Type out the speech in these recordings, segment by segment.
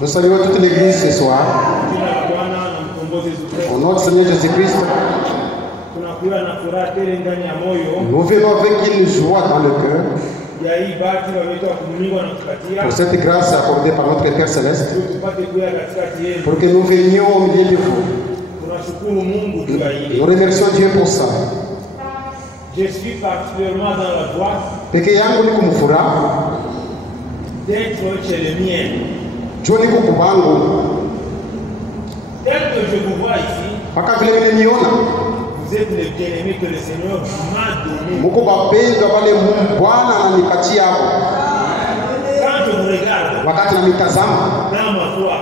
Nous saluons toute l'église ce soir. Au nom du Seigneur Jésus-Christ, nous venons avec une joie dans le cœur pour cette grâce accordée par notre Père Céleste, pour que nous venions au milieu de vous. Nous remercions Dieu pour ça. Je suis particulièrement dans la joie d'être chez les miens. Tel que je vous vois ici, vous êtes les bien-aimés que le Seigneur m'a donné. Quand je vous regarde, dans ma foi,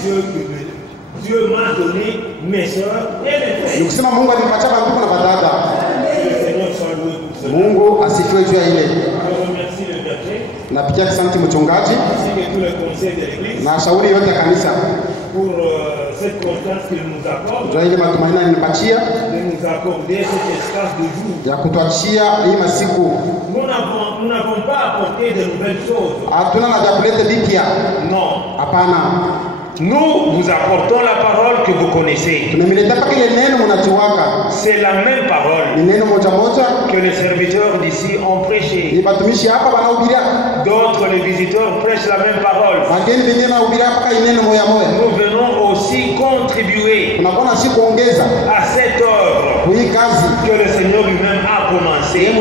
c'est Dieu m'a donné mes soeurs et mes frères. Le Seigneur soit loué pour cela. Mungu asifiwe juu ya ile. Je remercie le berger. Napigia asante mchungaji. Ainsi que tous les conseils de l'église. Na shauri yote ya kanisa. Pour cette confiance qu'il nous accorde. Juu ile matumaini ananipatia. De nous accorder cet espace de jour. Ya kutuachia hii masiku. Nous n'avons pas apporté de nouvelles choses. Hatuna na kuleta bipya. Non. Hapana. Nous vous apportons la parole que vous connaissez. C'est la même parole que les serviteurs d'ici ont prêché. D'autres, les visiteurs, prêchent la même parole. Nous venons aussi contribuer à cette œuvre que le Seigneur lui-même a commencé.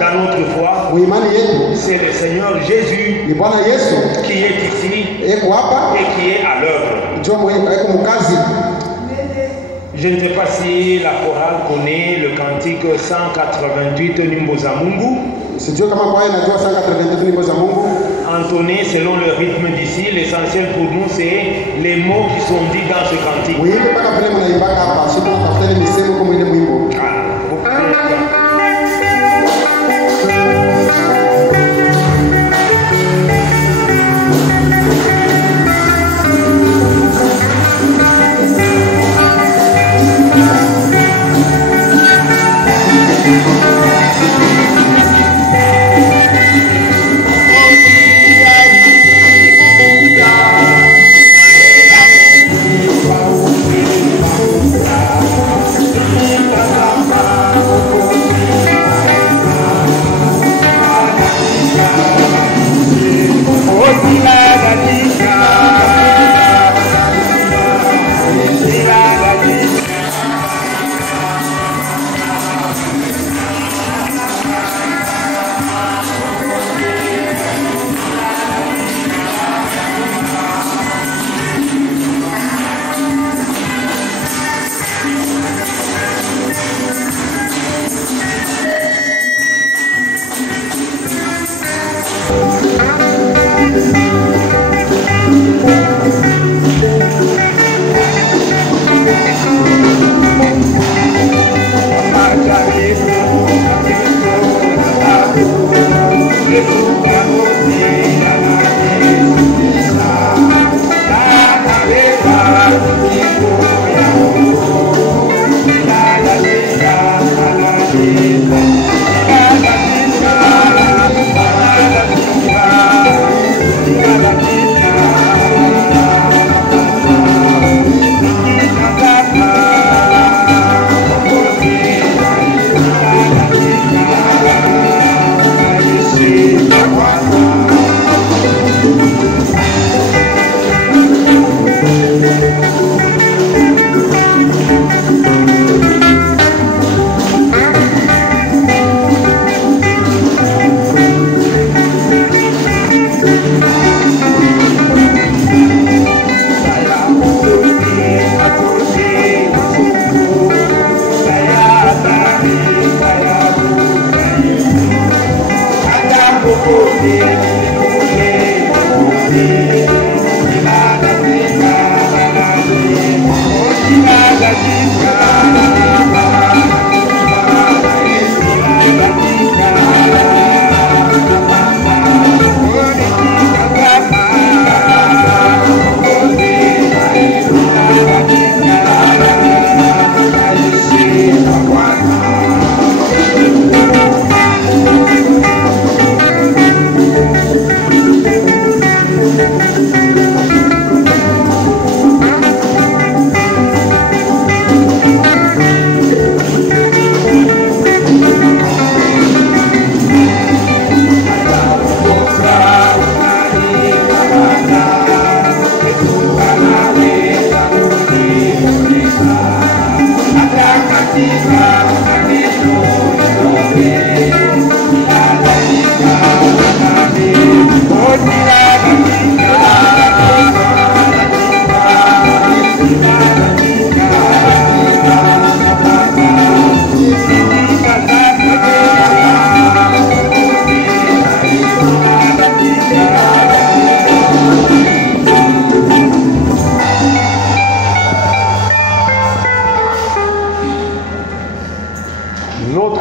Dans notre foi, c'est le Seigneur Jésus qui est ici et qui est à l'œuvre. Je ne sais pas si la chorale connaît le cantique 188 Nyimbo za Mungu. Entonné selon le rythme d'ici, l'essentiel pour nous c'est les mots qui sont dits dans ce cantique.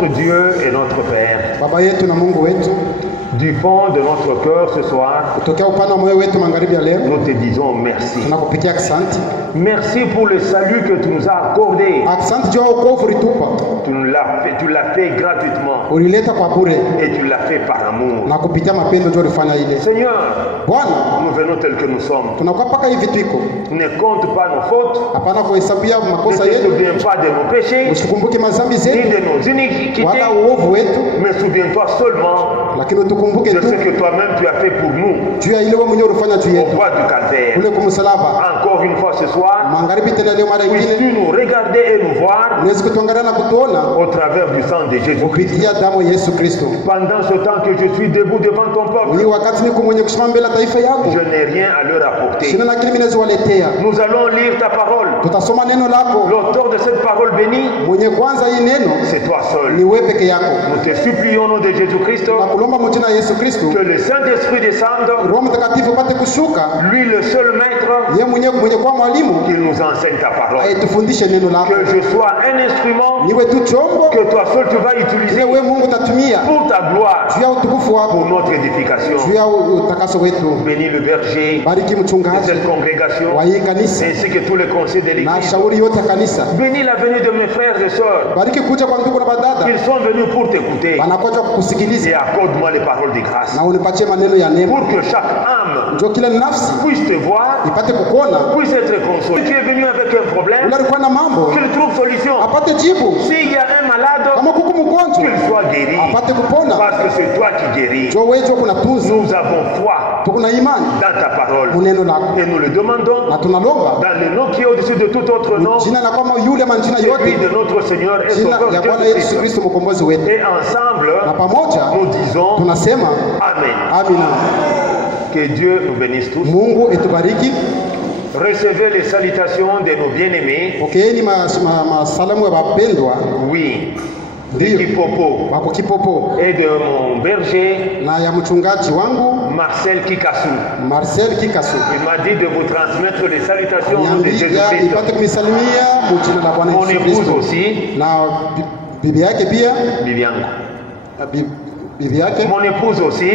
Notre Dieu et notre Père, Baba yetu na Mungu wetu, du fond de notre cœur ce soir, kutokea upande wa moyo wetu magharibi ya leo, nous te disons merci. tunakupigia asante. Merci pour le salut que tu nous as accordé. Asante juu ya wokovu ulitupa. Tu l'as fait gratuitement Ulileta kwa bure et tu l'as fait par amour. na kupitia mapendo ndio ulifanya ile. Seigneur, Bwana, nous venons tels que nous sommes. tunakuwa paka hivi tuko. Ne compte pas nos fautes, Hapana kuhesabia ne makosa te yetu. souviens pas de nos péchés, Usikumbuke madhambi ni zetu de nos iniquités, wala uovu wetu, mais souviens-toi seulement lakini utukumbuke de tu ce que toi-même tu as fait pour nous juu ya ile wewe mwenyewe ulifanya juu au yetu croix du calvaire. kule kumsalaba. Encore une fois ce soir, Magharibi tena leo mara puisses-tu nyingine nous regarder et nous voir unaweza kutuangalia na kutuona au travers du sang de Jésus-Christ. kupitia damu ya Yesu Kristo. Pendant ce temps que je suis debout devant ton peuple, Ni wakati niko mwenye kusimama mbele ya taifa yako, je n'ai rien à leur apporter. sina na kile mimi nawaletea. Nous allons lire ta parole. Tutasoma neno lako. L'auteur de cette parole bénie, Mwenye kwanza hii neno c'est toi ni seul. wewe peke yako. Nous te supplions au nom de Jésus-Christ Na kulomba mjina ya Yesu Kristo, que le Saint-Esprit descende, Roho Mtakatifu upate kushuka, lui le seul maître, yeye mwenye kwa mwalimu qu'il nous enseigne ta parole. aitufundishe neno lako. Que je sois un instrument Niwe tu chombo que toi seul tu vas kile utiliser wewe Mungu utatumia pour ta gloire, juu ya utukufu pour wako, notre édification. juu ya utakaso wetu. Bénis le berger Bariki de mchungaji cette congrégation wa hii kanisa ainsi que tous les conseils de na l'église. shauri yote ya kanisa. Bénis la venue de mes frères et sœurs. Bariki kuja kwa ndugu na badada, Ils sont venus pour t'écouter wanakuja et kukusikiliza accorde-moi les paroles de grâce na unipatie maneno ya neema, pour que chaque âme ndio kila nafsi puisse te voir, ipate kukuona. puisse être consolée. Tu es venu avec un problème, Ule alikuwa na mambo qu'il trouve solution. apate jibu, S'il y a un malade, kama kuku mgonjwa qu'il soit guéri, apate kupona. parce que c'est toi qui guéris. Ndio wewe ndio kuna tunza, Nous avons foi tuko na imani dans ta parole muneno lako et nous le demandons na tunalomba dans le nom qui est au-dessus de tout autre nom, jina la kama yule manjina celui yote, de notre Seigneur et jina Sauveur ya Bwana Yesu Jésus-Christ. Kristo mkombozi wetu, Et ensemble, na pamoja nous disons tunasema Amen. amina. Que Dieu nous bénisse tous. Mungu etubariki. Recevez les salutations de nos bien-aimés. Pokeeni masalamu ya wapendwa Oui, de Ndio. Kipopo wako Kipopo et de mon berger na ya mchungaji wangu Marcel Kikassou. Marcel Kikasu. Il m'a dit de vous transmettre les salutations au nom de Niambia Jésus-Christ. ipate kumisalimia mjina la Bwana Mon Yesu épouse Kristo aussi, na bibi yake pia, Viviane. bibi yake Mon épouse aussi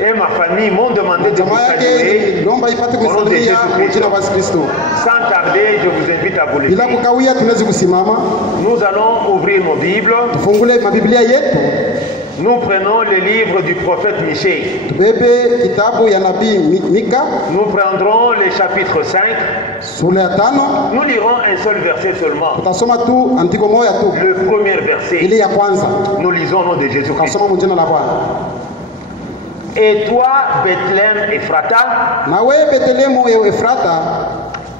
et ma famille m'ont demandé de vous jamaa yake saluer. lomba ipate Au nom de kumisalimia Jésus-Christ. mjina wa Yesu Kristo. Sans tarder, je vous invite à vous Bila lever. kukawia, tunaweza kusimama Nous allons ouvrir nos Bibles. tufungule mabiblia yetu, Nous prenons le livre du prophète Michée. tubebe kitabu ya nabii Mika Nous prendrons le chapitre 5. sura ya 5. Nous lirons un seul verset seulement. Tutasoma tu andiko moja tu, Le premier verset. ile ya kwanza. Nous lisons au nom de Jésus-Christ. Tutasoma mjina la Bwana. Et toi, Bethléem Ephrata, Na wewe Betlehemu ya Efrata,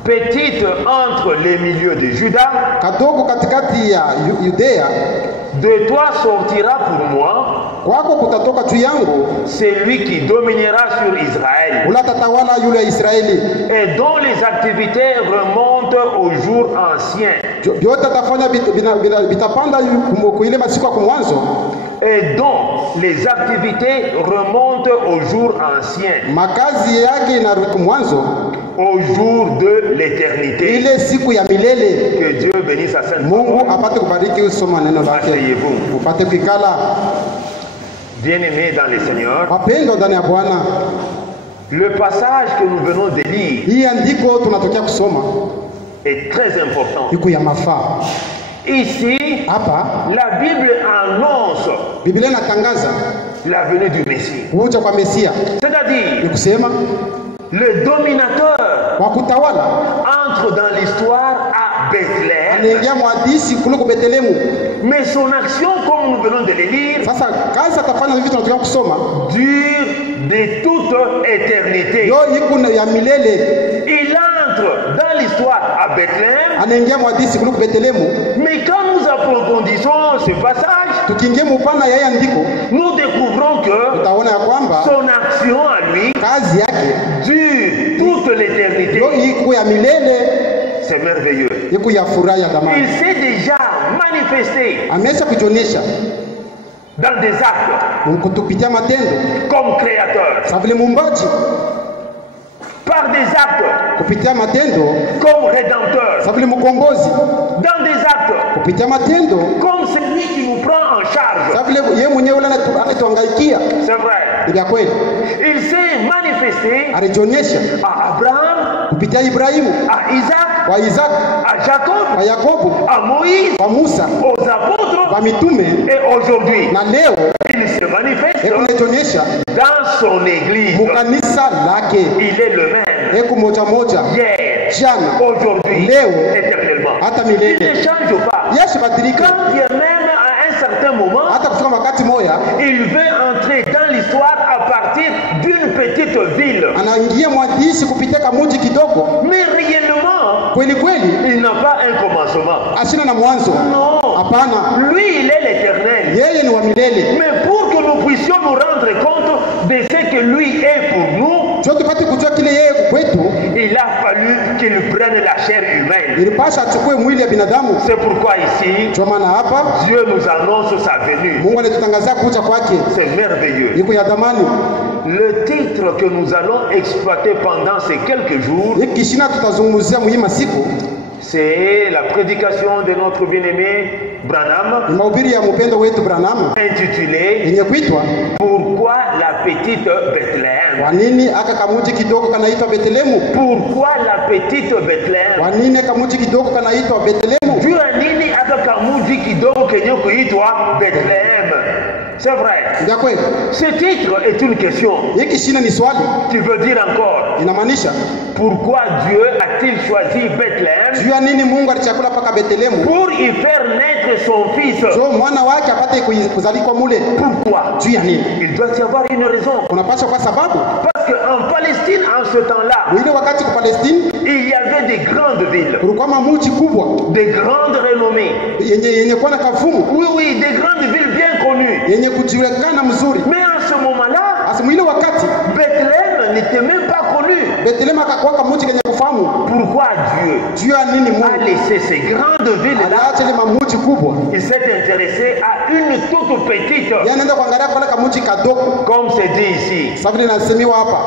petite entre les milieux de Juda, kadogo katikati ya Yudea, de toi sortira pour moi kwako kutatoka juu yangu celui qui dominera sur Israël ula tatawala yule ya Israeli, et dont les activités remontent aux jours anciens vyote atafanya vitapanda kuile masiku ya kumwanzo, et dont les activités remontent aux jours anciens, makazi yake inarudi kumwanzo, au jour de l'éternité. ile siku ya milele. Que Dieu bénisse sa sainte Mungu parole. apate kubariki usoma neno lake, Asseyez-vous. upate kuikala. Bien-aimés dans le Seigneur, Wapendwa ndani ya Bwana, le passage que nous venons de lire hii andiko tunatokea kusoma est très important. iko ya mafaa. Ici, Hapa la Bible annonce Biblia inatangaza la venue du Messie. kuja kwa Mesia, C'est-à-dire, ni kusema le dominateur kwa kutawala entre dans l'histoire à Bethléem, anaingia mwadisi kule ku Betlehemu. mais son action, comme nous venons de le lire, Sasa kazi atafanya vitu tunatokea kusoma dure de toute éternité. yo iko ya milele, Il entre dans l'histoire à Bethléem, anaingia mwadisi kule ku Betlehemu. mais quand nous approfondissons ce passage, Tukiingia mupana ya hii andiko nous découvrons que tutaona ya kwamba son action à lui kazi yake dure toute l'éternité. yo iko ya milele, C'est merveilleux. iko ya furaha ya Il damani. s'est déjà manifesté Amesha kujionyesha dans des actes kutupitia matendo comme créateur, sa vile muumbaji, par des actes kupitia matendo comme rédempteur, sa vile mkombozi, dans des actes kupitia matendo, comme c'est lui qui nous prend en charge. sababu yeye mwenyewe yule anatuhangaikia. C'est vrai. Ni kweli. Il s'est manifesté Alijionyesha à Abraham, kupitia Ibrahimu, à Isaac, kwa Isaac, à Jacob, kwa Yakobo, à Moïse, kwa Musa, aux apôtres, kwa mitume, et aujourd'hui, na leo il se manifeste anajionyesha dans son église. mukanisa lake. Il est le même. Moja moja, Hier, jana, aujourd'hui, leo, éternellement. hata Il milele. ne change pas. Yesu badilika. Quand bien même à un certain moment, Hata kufika wakati moya il veut entrer dans l'histoire à partir d'une petite ville. anaingia mwandishi kupitia kamuji kidogo. Mais réellement, Kweli kweli il n'a pas un commencement. asina na mwanzo. Non. Hapana, Lui, il est l'éternel. yeye ni wa milele. Mais pour que nous puissions nous rendre compte de ce que lui est pour nous, Sio tupate kujua kile yeye kwetu, il a fallu qu'il prenne la chair humaine. ilipasha achukue mwili ya binadamu. C'est pourquoi ici, Ndio maana hapa Dieu nous annonce sa venue. Mungu alitutangazia kuja kwake. C'est merveilleux. Iko ya dhamani. Le titre que nous allons exploiter pendant ces quelques jours, Hiki shina tutazungumzia muhimu siku c'est la prédication de notre bien-aimé Branham, ni mahubiri ya mpendo wetu Branham intitulée yenye kuitwa Pourquoi la petite Bethléem? kwa nini aka kamuji kidogo kanaitwa Betlehemu. Pourquoi la petite Bethléem? Kwa nini kamuji kidogo kanaitwa Betlehemu? Juu ya nini aka kamuji kidogo kenye kuitwa Bethléem? C'est vrai. Ndio kweli. Ce titre est une question. Hiki shina ni swali. Tu veux dire encore, Inamaanisha pourquoi Dieu a-t-il choisi Bethléem juu ya nini Mungu alichakula paka Betlehemu? pour y faire naître son fils? So mwana wake apate kuzalikwa mule. Pourquoi? Juu ya nini? Il doit y avoir une raison. Unapaswa kwa sababu Parce qu'en Palestine, en ce temps-là, ile wakati kwa Palestine il y avait des grandes villes, kulikuwa mamuji kubwa des grandes renommées. yenye kuwa na kavumu Oui, des grandes villes bien connues. yenye kujulikana mzuri. Mais en ce moment-là, Asimu ile wakati Bethléem n'était même pas connue. Betlehemu akakuwa kamuji kenye kufahamu. Pourquoi Dieu Juu ya nini a Mungu laissé ces grandes villes-là? aliacha ile mamuji kubwa? Il s'est intéressé à une toute petite, Yeye anaenda kuangalia kwa kamuji kadogo. comme c'est dit ici. Sababu linasemiwa hapa,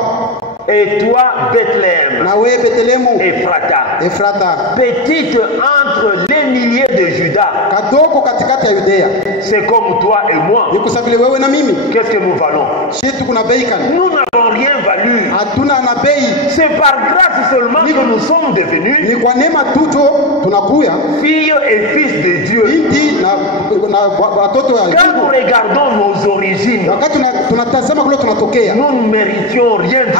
Et toi, Bethléem, na wewe Betlehemu Ephrata, Efrata, petite entre les milliers de Judas, kadogo katikati ya Yudea. c'est comme toi et moi. Ni kusabili wewe na mimi. Qu'est-ce que nous valons? Shetu kuna bei kali. Nous n'avons rien valu. Hatuna na bei. C'est par grâce seulement que nous sommes devenus Ni kwa neema tu tunakuya filles et fils de Dieu. binti na watoto wa Quand nous Mungu. regardons nos origines, Wakati tunatazama kule tunatokea, nous ne méritions rien du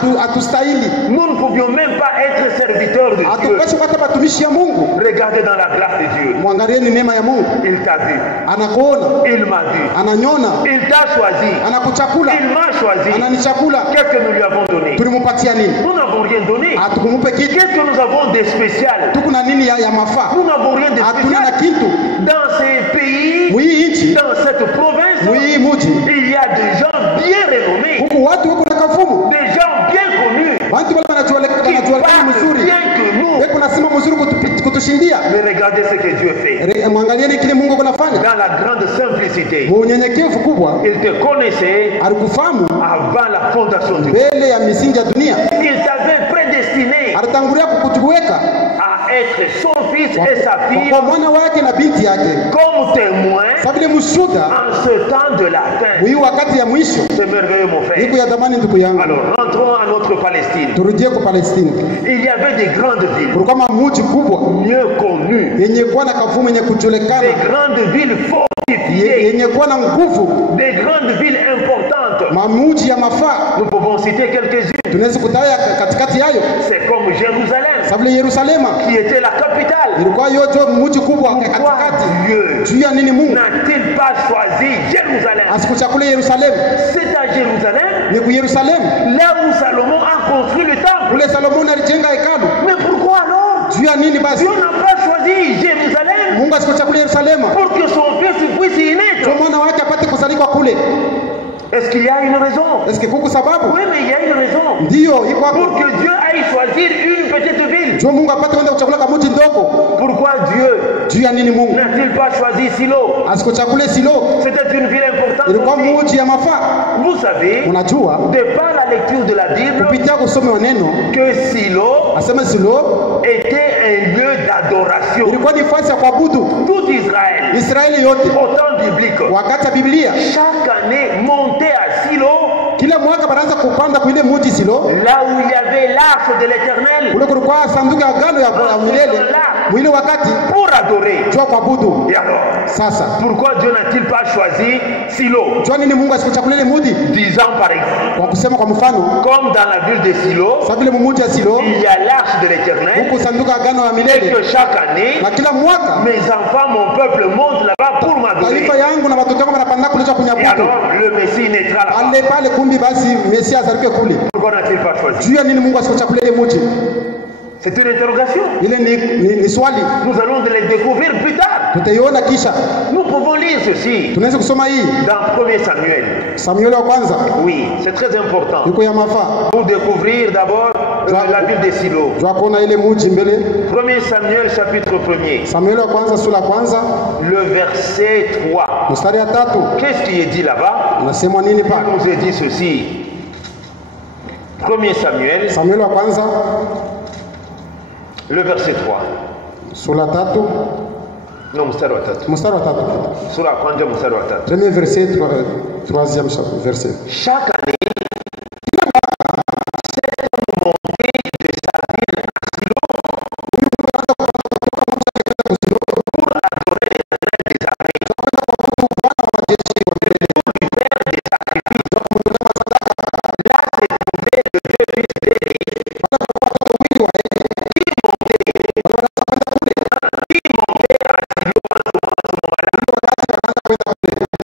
tout. hatustahili. Nous ne pouvions même pas être serviteurs de Dieu. Hatupaswi kuwa batumishi ya Mungu. Regardez dans la grâce de Dieu. Mwangalieni neema ya Mungu. Il t'a vu. Anakuona, Il m'a vu. ananyona, Il t'a choisi. anakuchakula, Il m'a choisi. ananichakula. Qu'est-ce que nous lui avons donné? Tulimupatia nini? Nous n'avons rien donné. Hatukumupe kitu. Qu'est-ce que nous avons de spécial? Tuko na nini ya mafaa? Nous n'avons rien de Hatuna na spécial. kitu. Dans ces pays, Mwii nchi, dans cette province, mwii muji, il y a des gens bien renommés, huku watu huku na kafumu. des gens bien connus, Bantu wale wanajulikana qui parlent mzuri. bien que nous. Wewe unasema mzuri kutushindia. Mais regardez ce que Dieu fait. Mwangalieni kile Mungu kunafanya. Dans la grande simplicité, Unyenyekevu kubwa. il te connaissait Alikufahamu avant la fondation du monde. mbele ya misingi ya dunia. Il t'avait prédestiné Alitangulia kukuweka à être son fils et sa fille kwa mwana wake na binti yake. comme témoins Sababu ni mshuhuda en ce temps de la fin. hii wakati ya mwisho. C'est merveilleux, mon frère. Iko ya dhamani ndugu yangu. Alors, rentrons à notre Palestine. Turudie kwa Palestina. Il y avait des grandes villes Kulikuwa mamuji kubwa mieux connues, yenye kuwa na kavumu yenye kujulikana, des grandes villes fortifiées, yenye kuwa na nguvu, des grandes villes importantes. mamuji ya mafaa. Nous pouvons citer quelques-unes. Tunaweza kutaja katikati yayo, C'est comme Jérusalem, sababu Yerusalema qui était la capitale. ilikuwa yote mji kubwa Pourquoi katikati. Dieu Juu ya nini Mungu n'a-t-il pas choisi Jérusalem? asikuchakule Yerusalemu? C'est à Jérusalem, Ni ku Yerusalemu là où Salomon a construit le temple. kule Salomoni alijenga hekalu. Mais pourquoi alors Juu ya nini basi Dieu n'a pas choisi Jérusalem Mungu asikuchakule Yerusalemu pour que son fils puisse y naître? kwa mwana wake apate kuzalikwa kule? Est-ce qu'il y a une raison? Est-ce que kuku sababu? Oui, mais il y a une raison. Ndiyo, iko Pour hapo. que Dieu aille choisir une petite ville. Juu Mungu apate kwenda kuchakula kamuji ndogo. Pourquoi Dieu Juu ya nini Mungu n'a-t-il pas choisi Silo? asikuchakule Silo? C'était une ville importante Ilikuwa aussi. mji ya mafaa. Vous savez, Unajua de par la lecture de la Bible, kupitia kusoma neno que Silo asema Silo était un lieu d'adoration. d'adoration. ilikuwa ni fasi ya kuabudu. Tout Israël, Israeli yote au temps biblique, wakati ya Biblia, chaque année montait à Silo, kila mwaka banaanza kupanda kuile mji Silo, là où il y avait l'arche de l'Éternel, kule kulikuwa sanduku ya agano ya milele, mwile wakati pour adorer. jua kuabudu. Et alors, Sasa pourquoi Dieu n'a-t-il pas choisi Silo, jua nini Mungu asikuchakulia ile mji? disant par exemple, Kwa kusema kwa mfano, comme dans la ville de Silo, sasa vile mji ya Silo il y a l'arche de l'Éternel, huko sanduku ya agano ya et milele, que chaque année, na kila mwaka mes enfants, mon peuple monte là-bas pour m'adorer. taifa yangu na watoto wangu wanapanda kuleta Et kunyabudu. alors, le Messie naîtra là-bas. Ale pale kumbi basi Mesia azalike kule. Pourquoi n'a-t-il pas choisi? Juu ya nini Mungu asikuchakulia ile mji? C'est une interrogation. Ile ni swali. Nous allons le découvrir plus tard. Tutaiona kisha. Nous pouvons lire ceci Tunaweza kusoma hii dans 1 Samuel. Samueli wa kwanza. Oui, c'est très important. Yuko ya mafaa. Pour découvrir d'abord la ville de Silo. Jua kuona ile mji mbele. 1 Samuel chapitre 1er. Samueli wa kwanza sura ya kwanza. Le verset 3. Mstari ya 3. Qu'est-ce qui est dit là-bas? Unasema nini pa? Il nous est dit ceci. 1 Samuel, Samueli wa kwanza le verset 3. sura 3. Non, mstari wa 3. Mstari wa 3. Sura ya kwanza mstari wa 3. Premier verset, troisième verset. Chaque année, cette montée de sa ville à Silo pour adorer l'Éternel des armées, pour lui faire des sacrifices. Là se trouvaient les deux fils d'Éli qui montaient à Silo en ce moment-là.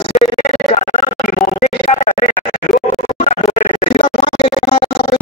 C'était Elkanan qui montait chaque année à Silo pour adorer l'Éternel.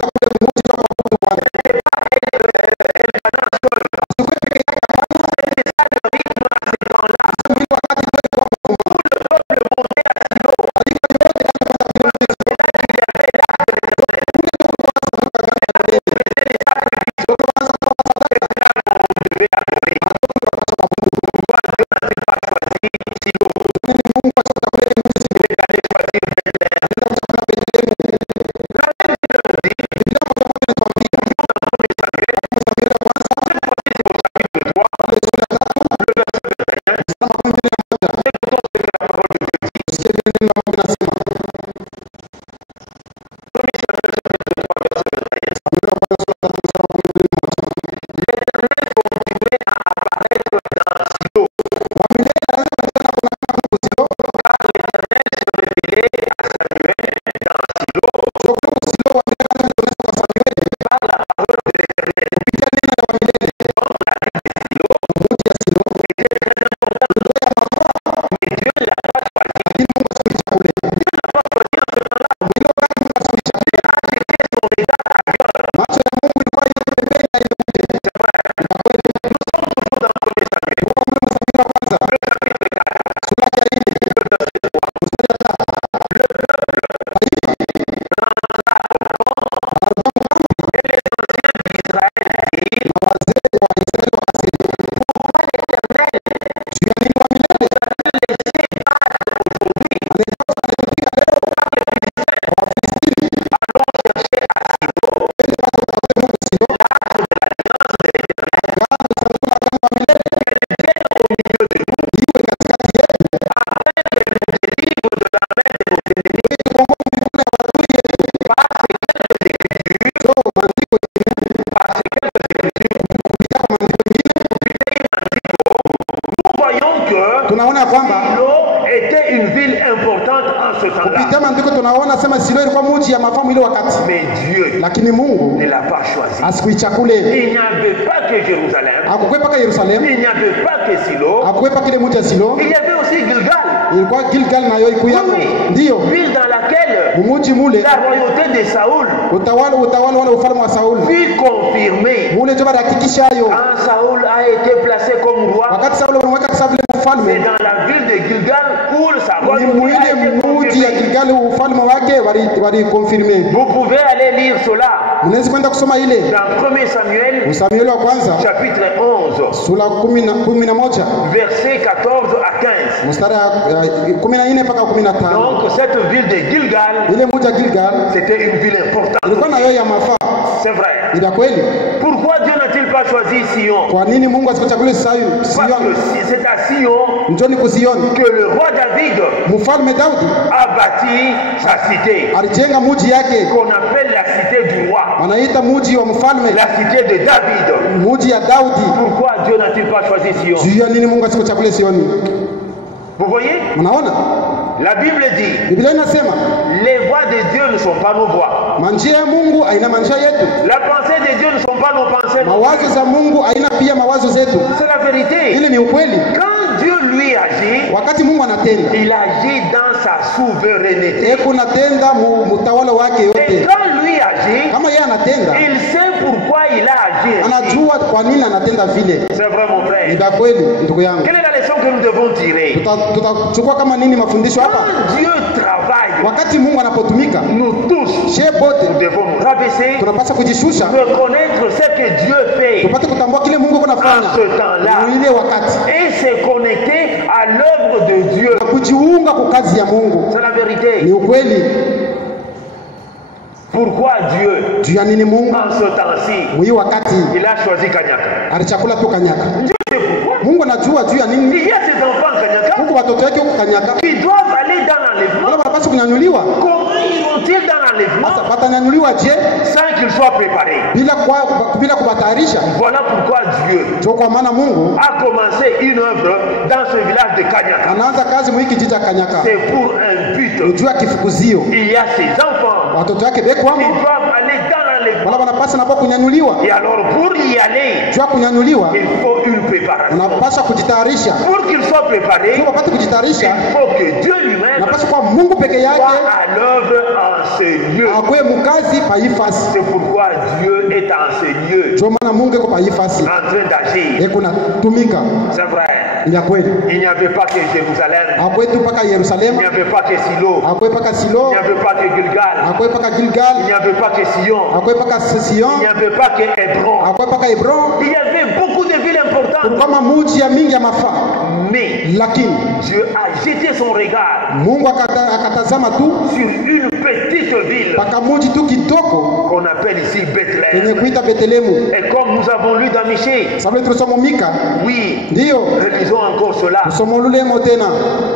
tunaona kwamba Silo était une ville importante en ce temps-là. kupitia maandiko tunaona sema Silo ilikuwa mji ya mafamu ile wakati, Mais Dieu lakini Mungu ne l'a pas choisi. asikuichakule. Il n'y avait pas que Jérusalem. Hakukwepa ka Yerusalemu, Il n'y avait pas que Silo. hakukwepa kile mji ya Silo, Il y avait aussi Gilgal. ilikuwa Gilgal nayo iko yako. Ndio Ville dans laquelle mji mule la royauté de Saoul utawala wala ufalme wa Sauli fut confirmée. mule ndio barahakikisha hayo. Quand Saoul a été placé comme roi, Wakati Sauli wameweka kama vile c'est mfalme, dans la ville de Gilgal où sa ni royauté a mwile été mji ya confirmée. Gilgal ufalme wake walikonfirme. Vous pouvez aller lire cela Mnaweza kwenda kusoma ile dans 1 Samuel Samueli wa kwanza chapitre 11, sura 11 versets 14 à 15. mstari ya 14 mpaka 15. Donc cette ville de Gilgal, Ile mji ya Gilgal c'était une ville importante. ilikuwa nayo ya mafaa, C'est vrai. ila kweli. Pourquoi Dieu n'a-t-il pas choisi Sion? Kwa nini Mungu asikuchagulie Sion? Parce que c'est à Sion Njoni kusioni que le roi David mfalme Daudi a bâti sa cité, alijenga muji yake, qu'on appelle la cité du roi, wanaita muji wa mfalme, la cité de David. muji ya Daudi. Pourquoi Dieu n'a-t-il pas choisi Sion? Juu ya nini Mungu asikuchagulie Sioni? Vous voyez? Mnaona? La Bible dit, Biblia inasema les voies de Dieu ne sont pas nos voies. manjia ya Mungu haina manjia yetu, La pensée de Dieu ne sont pas nos pensées. mawazo za Mungu haina pia mawazo zetu. C'est la vérité. Ile ni ukweli. Quand Dieu lui agit, Wakati Mungu anatenda, il agit dans sa souveraineté. eko natenda mutawala wake Et yote. quand lui agit, Kama yeye anatenda, il sait pourquoi il a agi ainsi. anajua kwa nini anatenda vile. C'est vrai, mon Ni frère. vya kweli ndugu yangu. Quelle est la leçon que nous devons tirer? Tutachukua kama nini mafundisho hapa? Quand Dieu travaille, Wakati Mungu anapotumika, nous tous, she bote nous devons nous rabaisser, tunapaswa kujishusha, reconnaître ce que Dieu fait tupate kutambua kile Mungu en kunafanya ce temps-là ile wakati et se connecter à l'œuvre de Dieu. na kujiunga kwa kazi ya Mungu. C'est la Ni vérité. ukweli. Pourquoi Dieu, Juu ya nini Mungu en ce temps-ci, mwii wakati il a choisi Kanyaka? alichakula tu Kanyaka? Dieu sait pourquoi. Mungu anajua juu ya nini. Il y a ces enfants Kanyaka Mungu watoto wake huko Kanyaka qui doivent aller dans wala l'enlèvement. wanapaswa kunyanyuliwa. Comment iront-ils dans l'enlèvement Sasa watanyanyuliwa je sans qu'ils soient préparés? bila kubatayarisha? Voilà pourquoi Dieu Ndio kwa maana Mungu a commencé une œuvre dans ce village de Kanyaka. anaanza kazi mwiki kijiji cha Kanyaka C'est pour un but. juu ya kifukuzio. Il y a ces enfants Watoto wake beko qui hapo doivent aller dans l'enlèvement. wala wanapaswa nabo kunyanyuliwa. Et alors pour y aller, Juu ya kunyanyuliwa il faut une préparation. unapaswa kujitayarisha. Pour qu'ils soient préparés, Sio wapate kujitayarisha, il faut que Dieu lui-même unapaswa kwa Mungu peke soit yake à l'œuvre en ce lieu. akwe mukazi pa ifasi. C'est pourquoi Dieu est en ce lieu, Ndio maana Mungu eko pa ifasi en train d'agir. eko natumika. C'est vrai. Ya kweli Il n'y avait pas que Jérusalem, akwetu paka il Yerusalemu, n'y avait pas que Silo, akwe paka il Silo, n'y avait pas que Gilgal, akwe paka il Gilgal, n'y avait pas que Sion, akwe paka Sion, il n'y avait pas que Hébron. akwe paka Hebron. Il y avait beaucoup de villes importantes, Kama muji ya mingi ya mafaa, mais lakini Dieu a jeté son regard Mungu akatazama tu sur une petite ville paka muji tu kidogo qu'on appelle ici yenye Bethléem. kuita Betelehemu. Et comme nous avons lu dans Michée, Sababu tulisoma Mika, oui, ndio relisons encore cela. tusoma lulemo tena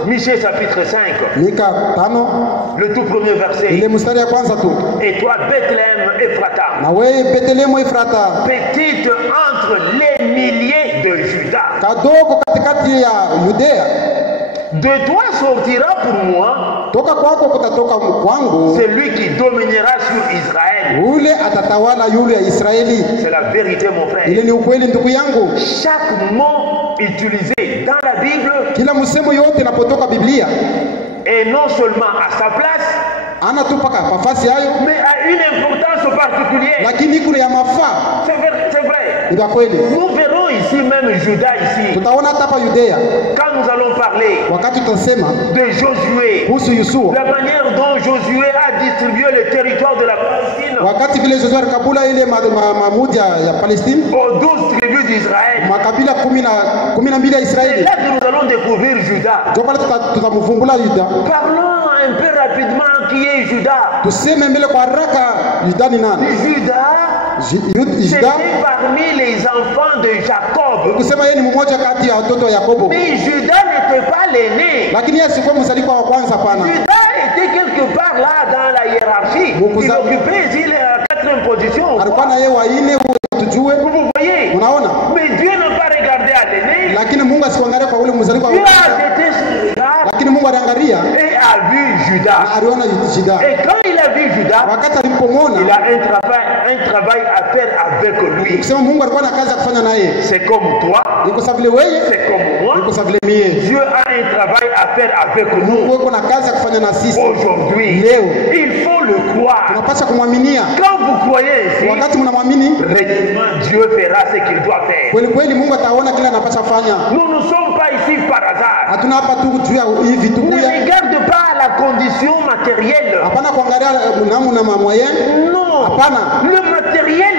Michée chapitre 5, Mika 5 le tout premier verset. ile mstari ya kwanza tu. Et toi, Bethléem Ephrata, Na wewe Betelehemu Efrata, petite entre les milliers de Juda, kadogo katikati ya Yudea, de toi sortira pour moi toka kwako kutatoka kwangu celui qui dominera sur Israël. ule atatawala yule ya Israeli. C'est la vérité, mon frère. Ile ni ukweli ndugu yangu. Chaque mot utilisé dans la Bible Kila msemo yote inapotoka Biblia est non seulement à sa place, ana tu paka nafasi hayo, mais a une importance particulière. lakini kule ya mafaa C'est vrai, c'est vrai. ni vya kweli. Nous verrons ici même Juda ici. Tutaona hata hapa Yudea Quand nous allons parler wakati tutasema de Josué, kuhusu Yusua, la manière dont Josué a distribué le territoire de la Palestine wakati vile Joshua alikabula ile mamuji ya Palestine, aux 12 tribus d'Israël. makabila 12 ya C'est Israeli, là que nous allons découvrir Juda. ndio pale tutamvumbula Yuda. Parlons un peu rapidement qui est Juda. Tuseme mbele kwa haraka, Yuda ni nani? Juda, Yuda c'était parmi les enfants de Jacob. kusema yeye ni mmoja kati ya watoto wa Yakobo, Mais Juda n'était pas l'aîné. lakini yeye sikuwa mzaliwa wa kwanza. Hapana, Juda était quelque part là dans la hiérarchie. Il occupait ici la 4e position. alikuwa na yeye wa ine, tujue. Vous voyez? Unaona, Mais Dieu n'a pas regardé à l'aîné. lakini Mungu asikuangalia kwa ule mzaliwa wa Dieu kwanza, a jeté son regard lakini Mungu aliangalia et a vu Juda. na aliona Yuda. Et quand il a vu Juda, Wakati alipomwona, il a un travail à faire avec lui. kusema Mungu alikuwa na kazi ya kufanya naye. C'est comme toi, Iko sawa vile wewe, c'est comme moi. iko sawa vile mie. Dieu a un travail à faire avec Mungu nous. iko na kazi ya kufanya na sisi. Aujourd'hui, Leo il faut le croire. tunapaswa kumwaminia. Quand vous croyez ainsi, Wakati mnamwamini réellement Dieu fera ce qu'il doit faire. kweli kweli, Mungu ataona kile anapaswa fanya. Nous ne sommes pas ici par hasard. Hatuna hapa tu juu ya hivi tu Ne kuya. regarde pas la condition matérielle. Hapana kuangalia namu na mamoyen. Non. Hapana, Le matériel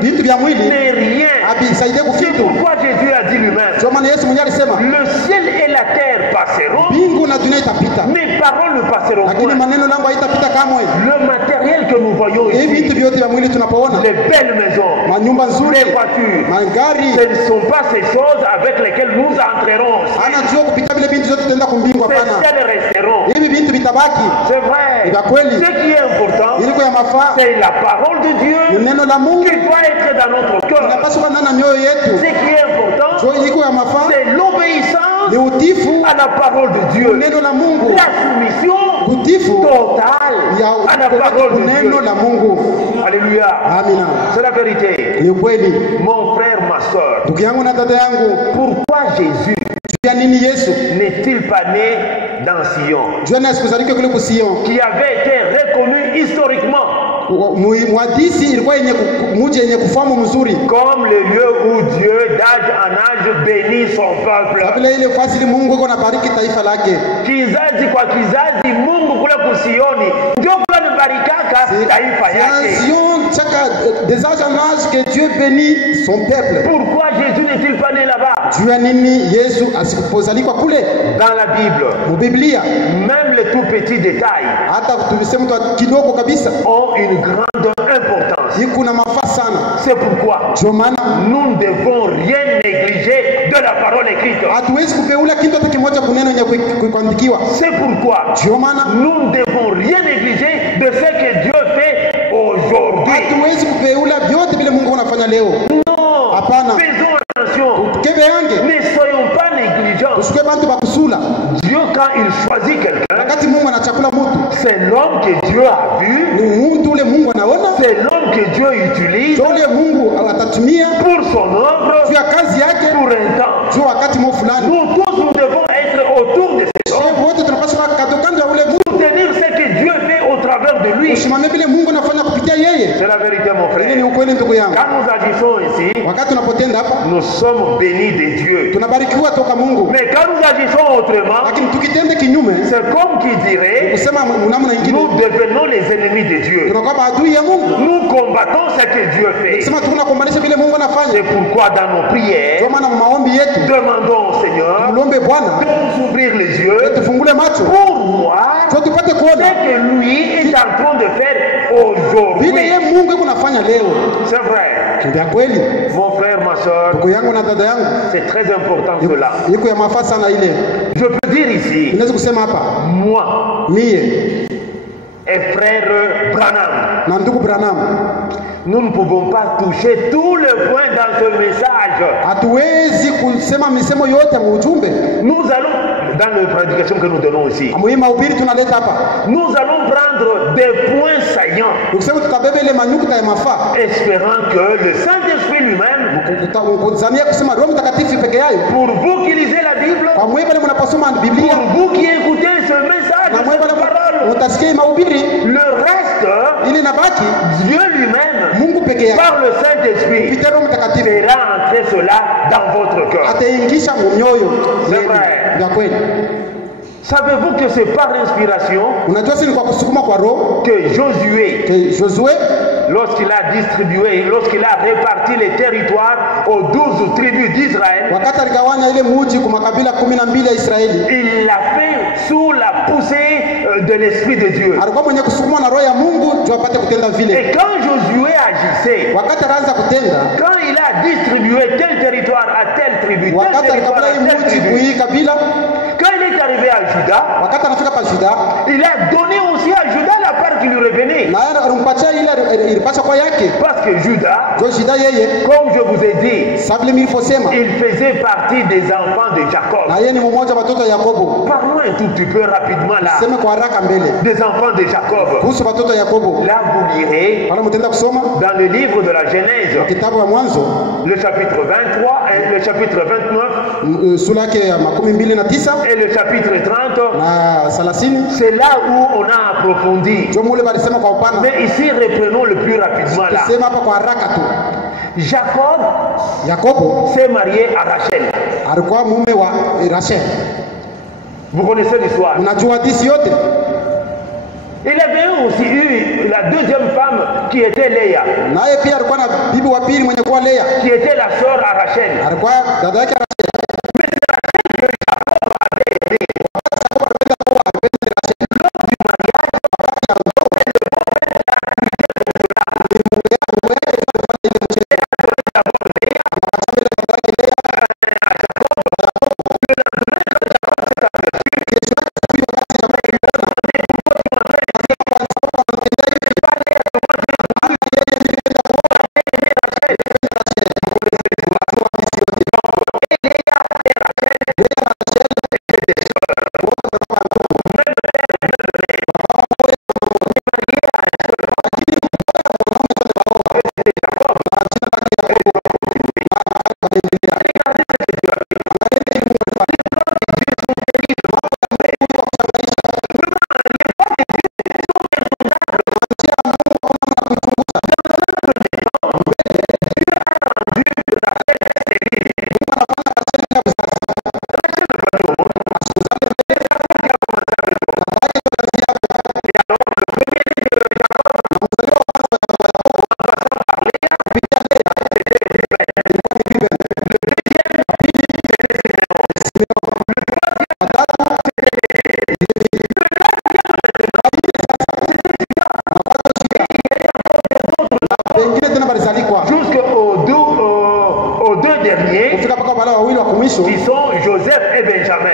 vitu vya mwili n'est rien. havisaidie C'est kufitu. pourquoi Jésus a dit lui-même, Ndio maana Yesu mwenyewe alisema le ciel et la terre passeront, mbingu na dunia itapita, mes paroles ne passeront lakini point. maneno yangu haitapita kamwe. Le matériel que nous voyons Hivi ici, vitu vyote vya mwili tunapoona, les belles maisons, manyumba nzuri, les voitures, magari, ce ne sont pas ces choses avec lesquelles nous entrerons. anajua kupita vile vitu vyote tutaenda kumbingwa. Ces Hapana, seuls resteront. hivi vitu vitabaki. C'est vrai. Vya kweli. Ce qui est important, Iliko ya mafaa c'est la parole de ni Dieu neno la Mungu, qui doit être dans notre cœur. inapaswa kuwa ndani ya mioyo Ce yetu. qui est important, So iko ya mafaa c'est l'obéissance ni utifu à la parole de Dieu. neno la Mungu, La soumission utifu totale ya à la parole de Dieu. neno la Mungu. Alléluia. Amina, C'est la vérité. ni ukweli. Mon frère, ma soeur, Ndugu yangu na dada yangu, pourquoi Jésus juu ya nini Yesu n'est-il pas né dans Sion, juu ya sikuzalika kule kusion? qui avait été reconnu historiquement Mwadisi ilikuwa yenye muji yenye kufahamu mzuri, comme le lieu où Dieu d'âge en âge bénit son peuple. vile ile fasili Mungu iko nabariki taifa lake. Kizazi kwa kizazi Mungu kule kusioni ndio kule anabarikaka taifa yake. Sion chaka des âges en âge que Dieu bénit son peuple. Pourquoi Jésus n'est-il pas né là-bas? Juu ya nini Yesu asikupozalikwa kule? Dans la Bible, Mu Biblia même les tout petits détails hata tulisema mtu kidogo kabisa ont une grande importance. iko na mafaa sana. C'est pourquoi Ndio maana nous ne devons rien négliger de la parole écrite. hatuwezi kupeula kitu hata kimoja kuneno yenye kuandikiwa. C'est pourquoi Ndio maana nous ne devons rien négliger de ce que Dieu fait aujourd'hui. hatuwezi kupeula vyote vile Mungu anafanya leo. Non, Hapana. faisons attention. Kebe yange Ne soyons pas négligents. usikwe bantu bakusula. Dieu, quand il choisit quelqu'un, Wakati Mungu anachakula mtu, c'est l'homme que Dieu a vu, ni mtu ule Mungu anaona, c'est l'homme que Dieu utilise ndio ule Mungu atatumia pour son œuvre, juu ya kazi yake, pour un temps. juu wakati mmoja fulani. Nous tous, nous devons être autour de cet homme, Sisi wote tunapaswa kuwa kando ya ule Mungu, soutenir ce que Dieu fait au travers de lui. usimamie vile Mungu anafanya kupitia yeye. C'est la vérité, mon Hili ni frère. ukweli ndugu yangu. Quand nous agissons ici, Wakati tunapotenda hapa nous sommes bénis de Dieu. tunabarikiwa toka Mungu, Mais quand nous agissons autrement, lakini tukitende kinyume, c'est comme qui dirait, kusema namna nyingine, nous devenons les ennemis de Dieu. tunakuwa maadui ya Mungu. Nous combattons ce que Dieu fait. Sema tunakombanisha vile Mungu anafanya. C'est pourquoi dans nos prières, Ndio maana maombi yetu demandons au Seigneur tulombe Bwana de nous ouvrir les yeux tufungule macho pour voir sio tupate ce kuona que lui est en train de faire vile aujourd'hui. yeye Mungu yuko nafanya leo. C'est vrai. Ndio kweli, Mon frère, ma soeur, ndugu yangu na dada yangu, c'est très important cela. iko ya mafaa sana ile. Je peux dire ici, Unaweza kusema hapa moi mie et frère Branham, na ndugu Branham nous ne pouvons pas toucher tous les points dans ce message. hatuwezi kusema misemo yote ya ujumbe. Nous allons, dans la prédication que nous donnons ici, Muhimu mahubiri tunaleta hapa, nous allons prendre des points saillants, ukisema tutabebe ile manyukta ya mafaa, espérant que le Saint-Esprit lui-même, kuzania kusema Roho Mtakatifu peke yayo. pour vous qui lisez la Bible, Kwa mwe pale mnaposoma Biblia pour vous qui écoutez ce message, na mwe cette pale parole, mtasikia mahubiri, le reste, ile nabaki Dieu lui-même, Mungu peke yake par le Saint-Esprit, kupitia Roho Mtakatifu fera entrer cela dans votre cœur. ataingisha mioyo. C'est vrai. Ndio kweli. Savez-vous que c'est par l'inspiration Unajua si ni kwa kusukuma kwa Roho que Josué, Josué lorsqu'il a distribué, lorsqu'il a réparti les territoires aux 12 tribus d'Israël, wakati aligawanya ile muji kwa makabila 12 ya Israeli, il l'a fait sous la poussée de l'Esprit de Dieu. alikuwa mwenye kusukumwa na Roho ya Mungu ndio apate kutenda vile. Et quand Josué agissait, Wakati anaanza kutenda, quand il a distribué tel territoire à telle tribu, tel wakati territoire alikabila à hii telle muji tribu, kuhii kabila, quand il est arrivé à Juda, wakati anafika pa Juda, il a donné aussi à Juda la part qui lui revenait. na yeye alimpatia ile ilipaswa kwa yake. Parce que Juda, Ndio Juda yeye, comme je vous ai dit, sabile nilivyosema, il faisait partie des enfants de Jacob. na yeye ni mmoja wa watoto wa Yakobo. Parlons un tout petit peu rapidement là, Sema kwa haraka mbele des enfants de Jacob. kuhusu watoto wa Yakobo. Là, vous lirez Wala mtaenda kusoma dans le livre de la Genèse, kitabu ya Mwanzo le chapitre 23 et le chapitre 29 sura yake ya 29 et le chapitre 30. na 30. C'est là où on a approfondi. Ndio mule walisema kwa upana. Mais ici, reprenons le plus rapidement là. Sema hapa kwa haraka tu. Jacob Yakobo s'est marié à Rachel. alikuwa mume wa Rachel. Vous connaissez l'histoire. Unajua hadithi yote. Il avait aussi eu la deuxième femme qui était Léa, Naye pia alikuwa na bibi wa pili mwenye kuwa Lea. qui était la sœur à Rachel. Alikuwa dada yake Rachel.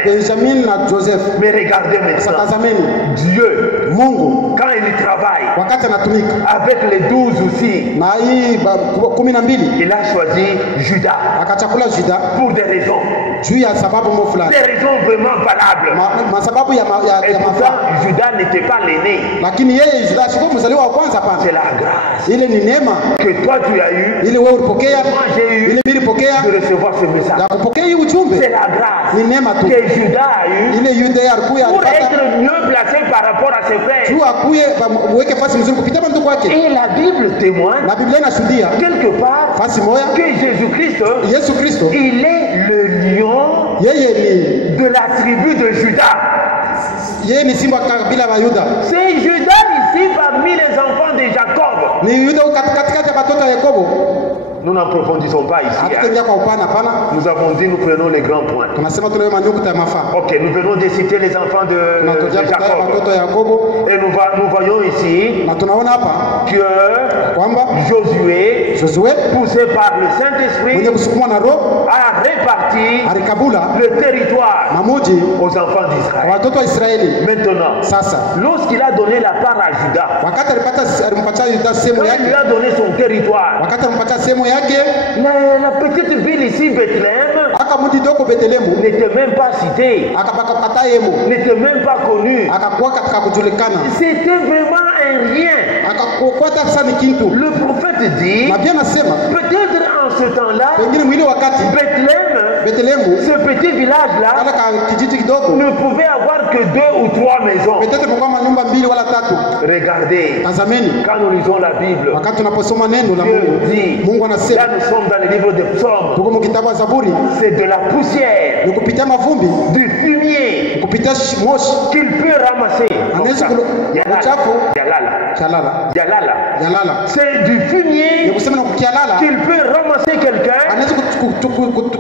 Benjamin na Joseph. Mais regardez maintenant. Tazameni. Dieu, Mungu quand il travaille wakati anatumika avec les 12 aussi, na hii 12 il a choisi Judas akachakula Juda pour des raisons. juu ya sababu mo fulani. Des raisons vraiment valables. Masababu ya Et pourtant, mafaa. Judas n'était pas l'aîné. Lakini yeye Juda sio mzaliwa wa kwanza hapana. C'est la grâce Ile ni neema que toi tu as eu, ile wewe ulipokea, moi j'ai eu, ile mimi nilipokea de recevoir ce message. ya kupokea hii ujumbe. C'est la grâce Ni neema tu. que Judas a eu Ile Yuda alikuwa pour alipata être mieux placé par rapport à ses frères. juu akuye weke fasi mzuri kupita bantu kwake. Et la Bible témoigne Na Biblia inashuhudia quelque part fasi moja que Jésus-Christ, Yesu Kristo il est le lion yeye ni de la tribu de Judas. yeye ni simba kabila la Yuda. C'est Judas ici parmi les enfants de Jacob. Ni Yuda katikati ya watoto wa Yakobo. Nous n'approfondissons pas ici. Hatutengia kwa upana hapana. Nous avons dit, nous prenons les grands points. Tunasema tunayo manyukuta ya mafaa. Ok, nous venons de citer les enfants de Tunatoja kutaja Jacob. watoto wa Yakobo Et nous voyons ici na tunaona hapa que kwamba Josué, Josué poussé par le mwenye Saint-Esprit, kusukumwa na Roho a réparti alikabula le territoire mamuji aux enfants kwa d'Israël. watoto wa Israeli. Maintenant, Sasa lorsqu'il a donné la part à Judas, wakati alimpatia Yuda sehemu quand il lui yake, a donné son territoire, wakati alimpatia sehemu yake, la petite ville ici, Bethléem, akamudi doko Betlehemu, n'était même pas citée, akapakapata yemo, n'était même pas connue. akakuwa katika kujulikana, C'était vraiment un rien. akakukwata sasa ni kintu. Le prophète dit, Na pia nasema peut-être en ce temps-là, pengine mwili wakati Bethléem, Betlehemu ce petit village-là, kala ka kijiji kidogo, ne pouvait avoir que 2 ou 3 maisons. peut-être kwa manyumba 2 wala 3. Regardez, Tazameni quand nous lisons la Bible, wakati tunaposoma neno la Dieu Mungu, dit, Mungu là anasema nous sommes dans le livre des psaumes, tuko mu kitabu wa Zaburi, c'est de la poussière, ni kupitia mavumbi, du fumier kupitia moshi, qu'il peut ramasser. Comme anaweza ça. Yalala, uchafu yalala, chalala yalala. yalala, C'est du ni fumier kusema na kukialala, qu'il peut ramasser quelqu'un, anaweza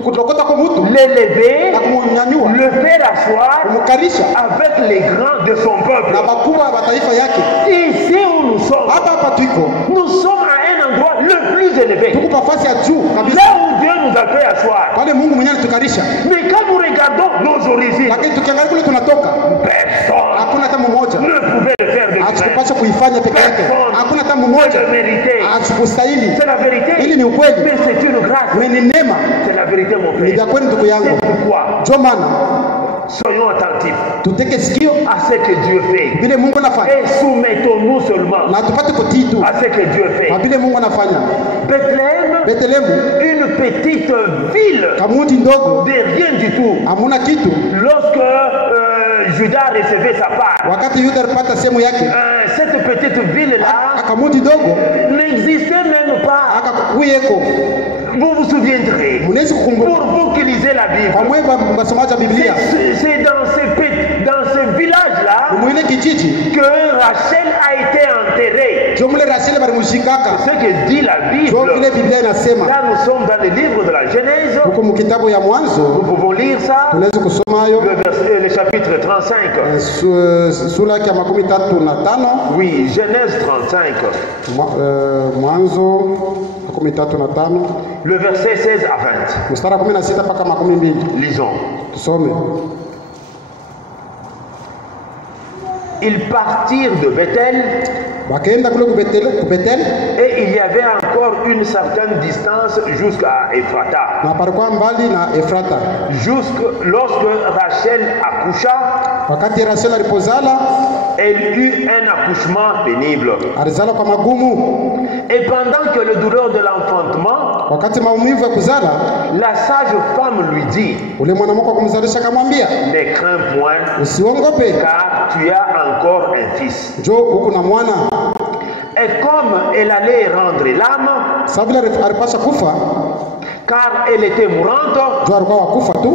kutokota kwa mtu l'élever, na kumnyanyua, le faire asseoir kumkarisha avec les grands de son peuple. na wakubwa wa taifa yake. Ici où nous sommes, Hapa hapa tuiko nous sommes à un endroit le plus élevé. tuko nafasi ya juu kabisa, Là où Dieu nous a fait asseoir. pale Mungu mwenyewe alitukarisha. Mais quand nous regardons nos origines, Lakini tukiangalia kule tunatoka, personne hakuna hata mmoja ne pouvait le faire de nous. atakupasha kuifanya peke yake, hakuna hata Ne mmoja le mériter. atakustahili. C'est la vérité. Hili ni ukweli, Mais c'est une grâce. ni neema, C'est la vérité, mon ni vya frère. kweli ndugu yangu. C'est pourquoi Ndio maana soyons attentifs tuteke sikio à ce que Dieu fait. vile Mungu anafanya Et soumettons-nous seulement na tupate kutii tu à ce que Dieu fait. kwa vile Mungu anafanya. Bethléem, Betlehemu une petite ville kamuti ndogo, de rien du tout. hamuna kitu. Lorsque Judas recevait sa part, Wakati Yuda alipata sehemu yake, cette petite ville-là akamuti ndogo n'existait même pas. akakuyeko. Vous vous souviendrez, Mnaweza kukumbuka pour vous qui lisez la kwa Bible, mwe basomaji wa Biblia, c'est dans ce village-là mwile kijiji que Rachel a été enterrée. ndio mule Rasheli balimushikaka. Ce que dit la Ndio Bible. vile Biblia inasema. Là, nous sommes dans le livre de la Genèse. Huko mkitabu ya Mwanzo Nous pouvons lire ça. tunaweza kusoma hayo Le chapitre 35. sura yake ya 35. Oui, Genèse 35. Mwanzo 35 Le verset 16 à 20. mstari 16 mpaka 12. Lisons. Tusome. Ils partirent de Bethel Wakaenda kule Betel et il y avait encore une certaine distance jusqu'à Ephrata. na palikuwa mbali na Efrata. Lorsque Rachel accoucha, Wakati Rasheli alipozala, elle eut un accouchement pénible. alizala kwa magumu. Et pendant que le douleur de l'enfantement, Wakati maumivu ya kuzala, la sage femme lui dit, ule mwanamke wa kumzalisha akamwambia, ne crains point, usiongope, car tu as encore un fils. njoo huku na mwana. Et comme elle allait rendre l'âme, Sasa vile alipasha kufa, car elle était mourante, njoo alikuwa wakufa tu,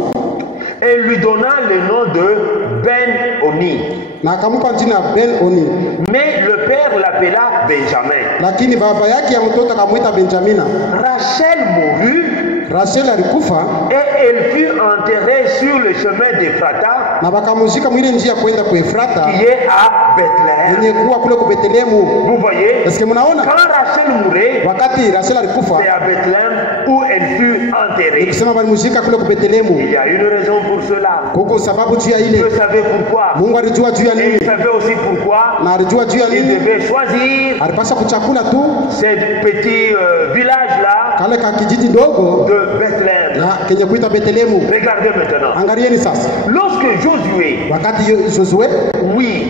elle lui donna le nom de Ben-Oni. na akampa jina Ben-Oni. Mais le père l'appela Benjamin. Lakini baba yake ya mtoto akamwita Benjamina. Rachel mourut Rachel alikufa et elle fut enterrée sur le chemin d'Ephrata na bakamuzika mwile njia kwenda ku Efrata qui est à Bethléem. yenye kuwa kule ku Bethlehemu. Vous voyez, Est-ce que mnaona quand Rachel mourait, wakati Rachel alikufa c'est à Bethléem où elle fut enterrée. kusema balimuzika kule ku Bethlehemu? Il y a une raison pour cela. Kuko sababu juu ya ile. Dieu savait pourquoi. Mungu alijua juu ya Et nini il savait aussi pourquoi na alijua juu ya il nini. devait choisir Alipasha kuchakula tu ce petit village-là kale ka kijiji ndogo de Bethléem. na kenye kuita Bethlehemu. Regardez maintenant. Angalieni sasa, Lorsque Josué, wakati Josué oui,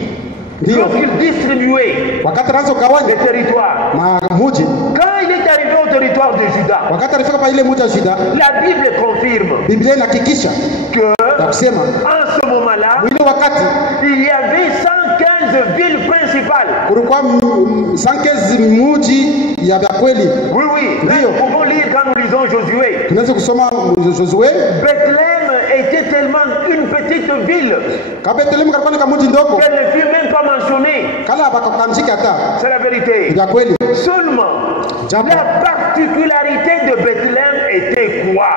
ndio lorsqu'il distribuait wakati anaanza kugawanya les territoires, muji, quand il est arrivé au territoire de Juda, wakati alifika pa ile muji ya Juda, la Bible confirme Biblia inahakikisha que na kusema en ce moment-là, ile wakati il y avait 115 villes principales. kulikuwa 115 muji ya vya kweli. Oui, oui. Là, Ndio. nous pouvons lire quand nous lisons Josué. Tunaweza kusoma Josué, Bethléem était tellement une petite ville ka Bethlehemu kalikuwa ni kamuji ndogo qu'elle ne fut même pas mentionnée. kala bakakamshika hata C'est la vérité. vya kweli. Seulement, Jambo. la particularité de Bethléem était quoi?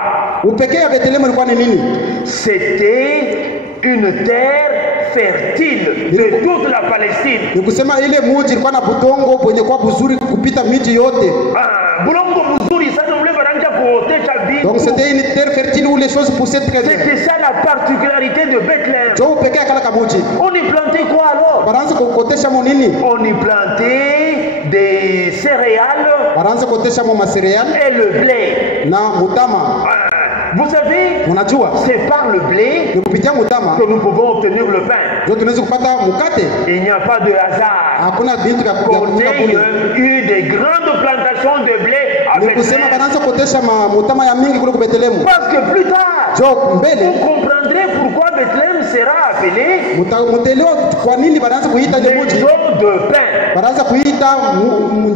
Upekee ya Bethlehemu ilikuwa ni nini? C'était une terre fertile de toute la Palestine. Ni kusema ile muji ilikuwa na budongo kwenye kwa buzuri kupita miji yote. Ah, bulongo buzuri sana mule baranja kuotesha Donc vitu. c'était une terre fertile où les choses poussaient très bien. C'était ça la particularité de Bethléem. Jo upekee kala kamuji. On y plantait quoi alors? Baraanza kukotesha mo nini? On y plantait des céréales Baraanza kukotesha mo masereal et le blé. na mutama. Ah, vous savez, Unajua? c'est par le blé Ni kupitia mutama que nous pouvons obtenir le pain. ndio tunaweza kupata mkate. Il n'y a pas de hasard. Hakuna vitu vya Qu'on kukuta ait bure. eu des grandes plantations de blé à Ni kusema Bethléem. baraanza kukotesha mutama ya mingi kule ku Bethlehemu. Parce que plus tard, Jo vous mbele comprendrez pourquoi Bethléem sera appelé mutaelewa kwa nini baraanza kuita ile muji. maison de pain. Baraanza kuita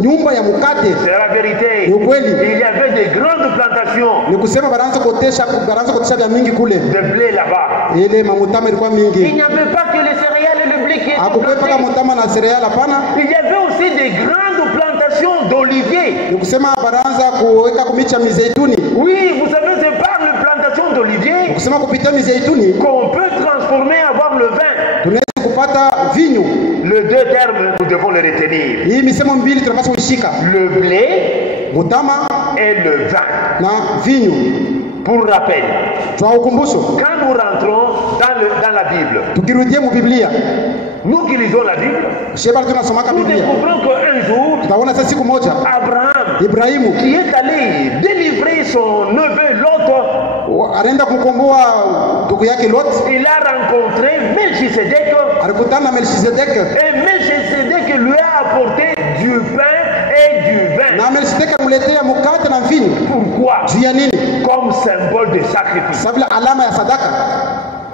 nyumba ya mkate. C'est la vérité. Ni ukweli. Il y avait des grandes plantations Ni kusema baraanza kukotesha vya mingi kule. de blé là-bas. Ile mamutama ilikuwa Il mingi. n'y avait pas que les céréales et le blé qui étaient Hakukuwa paka plantés. mutama na cereal hapana. Il y avait aussi des grandes plantations d'oliviers. Ni kusema baraanza kuweka kumicha mizeituni. Oui, vous savez, c'est par les plantations Ni d'oliviers kusema kupitia mizeituni qu'on peut transformer, avoir le vin. tunaweza kupata vinyu. Les deux termes, nous devons les retenir. Hii misemo mbili tunapaswa kushika. Le blé Mutama et le vin. na vinyu. Pour rappel, Twa ukumbusho. quand nous rentrons dans la Bible, Tukirudia mu Biblia. nous qui lisons la Bible, Sheba tunasomaka nous Biblia. découvrons qu'un jour, Tutaona sasa siku moja Abraham, Ibrahimu qui est allé délivrer son neveu Lot, anaenda kumkomboa ndugu yake Lot. il a rencontré Melchisedec Alikutana na Melchizedek. et Melchisedec lui a apporté du pain et du vin. Na Melchizedek alimletea mkate na vinyu. Pourquoi? Juu ya nini? Comme symbole de sacrifice. Sababu la alama ya sadaka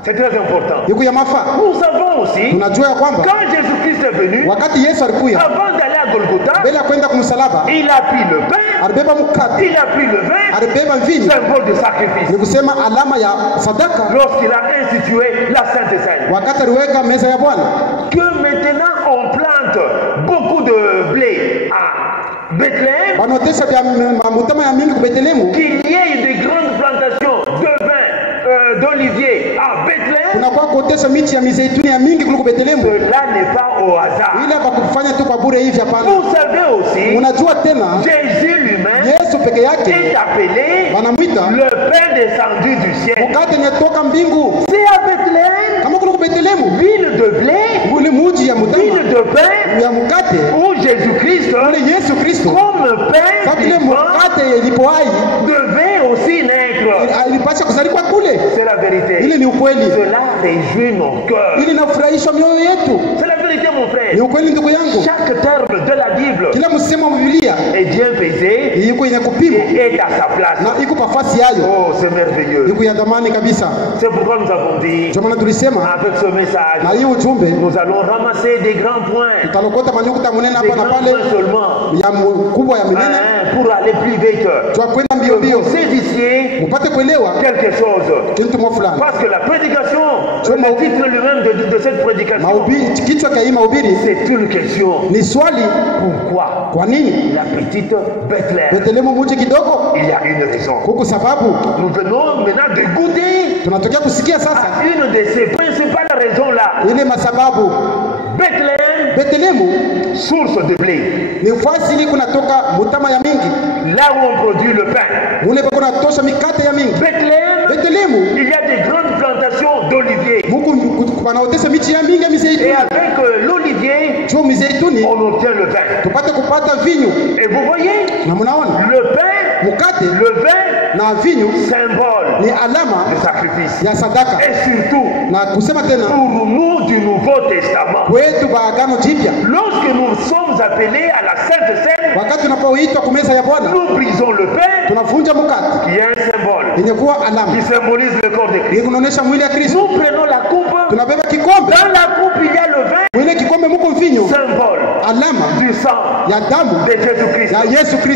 C'est très important. iko ya mafaa. Nous savons aussi, Tunajua ya kwamba quand Jésus-Christ est venu, wakati Yesu alikuya avant d'aller à Golgotha, mbele ya kwenda kumsalaba, il a pris le pain, alibeba mkate, il a pris le vin, alibeba vinyu. symbole de sacrifice. Ni kusema alama ya sadaka Lorsqu'il a institué la Sainte Seine. wakati aliweka meza ya Bwana. Que maintenant on plante beaucoup de blé à Bethléem, Wanaotesha vya mutama ya mingi ku Bethlehemu, qu'il y ait de grandes plantations de vin, d'olivier à Bethléem, kunakuwa kuotesha miti ya mizeituni ya mingi kuliko Bethlehemu. cela n'est pas au hasard. Ile hapa kufanya tu kwa bure hivi hapana. Vous savez aussi, Unajua tena Jésus lui-même Yesu peke yake est appelé wanamwita le pain descendu du ciel. mkate netoka mbingu. C'est à Bethléem, Kama kuliko Bethlehemu, ville de blé, ule muji ya mutama ville de pain, ya mkate où Jésus-Christ, ule Yesu Kristo, comme pain sababu ile vivant, mkate ilipoai devait aussi naître. ilipasha kuzalikuwa kule. C'est la vérité. Ile ni ukweli, Cela réjouit nos cœurs. ili inafurahisha mioyo yetu. C'est la vérité, mon Ni frère. ukweli ndugu yangu, Chaque terme de la Bible kila msemo wa Biblia est bien pesé iko yenye kupima et est à sa place. na iko pafasi yayo, Oh, c'est merveilleux. iko ya dhamani kabisa. C'est pourquoi nous avons dit, Ndio maana tulisema avec ce message, na hii ujumbe nous allons ramasser des grands points. tutalokota manyukuta munene Des hapa na grands pale points seulement. ya kubwa ya minene Pour aller plus vite. twa kwenda mbio vous saisissiez quelque chose. Parce que la prédication, le titre lui-même de cette prédication, c'est une question. Pourquoi la petite Bethléem? Il y a une raison. Nous venons maintenant de goûter à une de ces principales raisons-là. Bethléem, source de blé. Là où on produit le pain. Bethléem, il y a des grandes plantations d'oliviers. Et avec l'olivier, on obtient le vin. Et vous voyez, le pain, le vin, symbole de sacrifice. Et surtout, pour nous du Nouveau Testament, lorsque nous sommes appelés à la Sainte Seine, nous brisons le pain, qui est un symbole, qui symbolise le corps de Christ. Nous prenons la coupe, dans la coupe il y a le vin, symbole du sang de Jésus-Christ.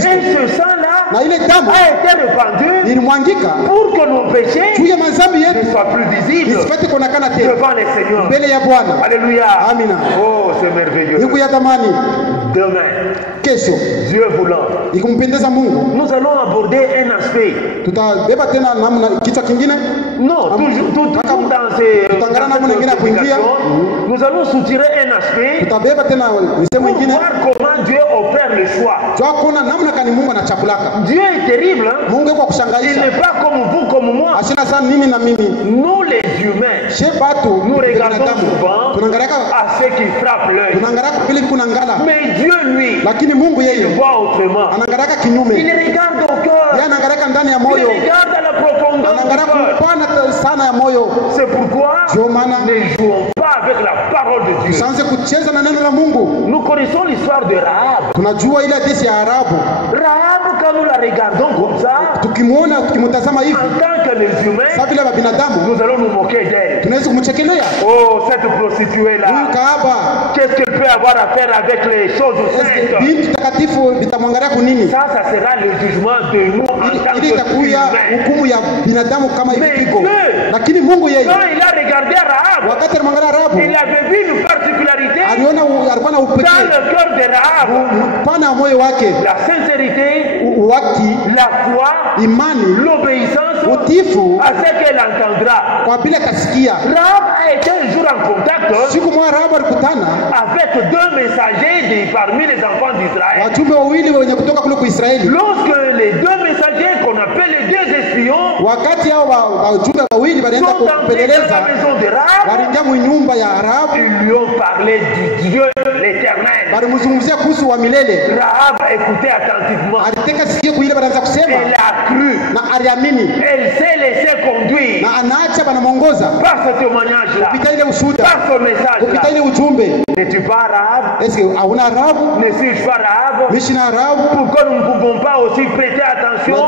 Et ce sang-là a été répandu pour que nos péchés ne soient plus visibles devant les seigneurs. Alléluia. Oh, c'est merveilleux. Demain, Dieu voulant, nous allons aborder un aspect. Non, toujours dans ces publications, nous allons soutirer un aspect pour voir comment Dieu opère le choix. Dieu est terrible, hein? Il n'est pas comme vous, comme moi. Nous les humains, nous regardons souvent à ce qui frappe l'œil. Mais Dieu, lui, il voit autrement. Il regarde au cœur. Il regarde à la profondeur du cœur. C'est pourquoi ne jouons pas avec la parole de Dieu. Nous connaissons l'histoire de Rahab. Rahab, quand nous la regardons comme ça, en tant que les humains, nous allons nous moquer d'elle. Oh, cette prostituée-là, qu'est-ce qu'elle peut avoir à faire avec les choses saintes? Ça sera le jugement de nous en tant que humains. Mais Dieu, quand il a regardé Rahab, il avait vu une particularité dans le cœur de Rahab. La sincérité, la foi, l'obéissance à ce qu'elle entendra. Rahab a été un jour en contact avec deux messagers parmi les enfants d'Israël. Lorsque les deux messagers qu'on appelle les deux espions sont entrés dans la maison de Rahab, ils lui ont parlé du Dieu l'éternel. Rahab écoutait attentivement. Elle a cru. Elle s'est laissée conduire par ce témoignage-là, par ce message-là. N'es-tu pas Rahab? Ne suis-je pas Rahab? Pourquoi nous ne pouvons pas aussi prêter attention au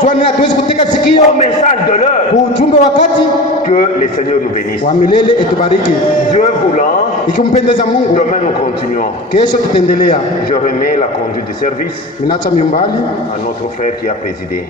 message de l'heure? Que les Seigneurs nous bénissent. Dieu voulant, demain nous continuons. Je remets la conduite du service à notre frère qui a présidé.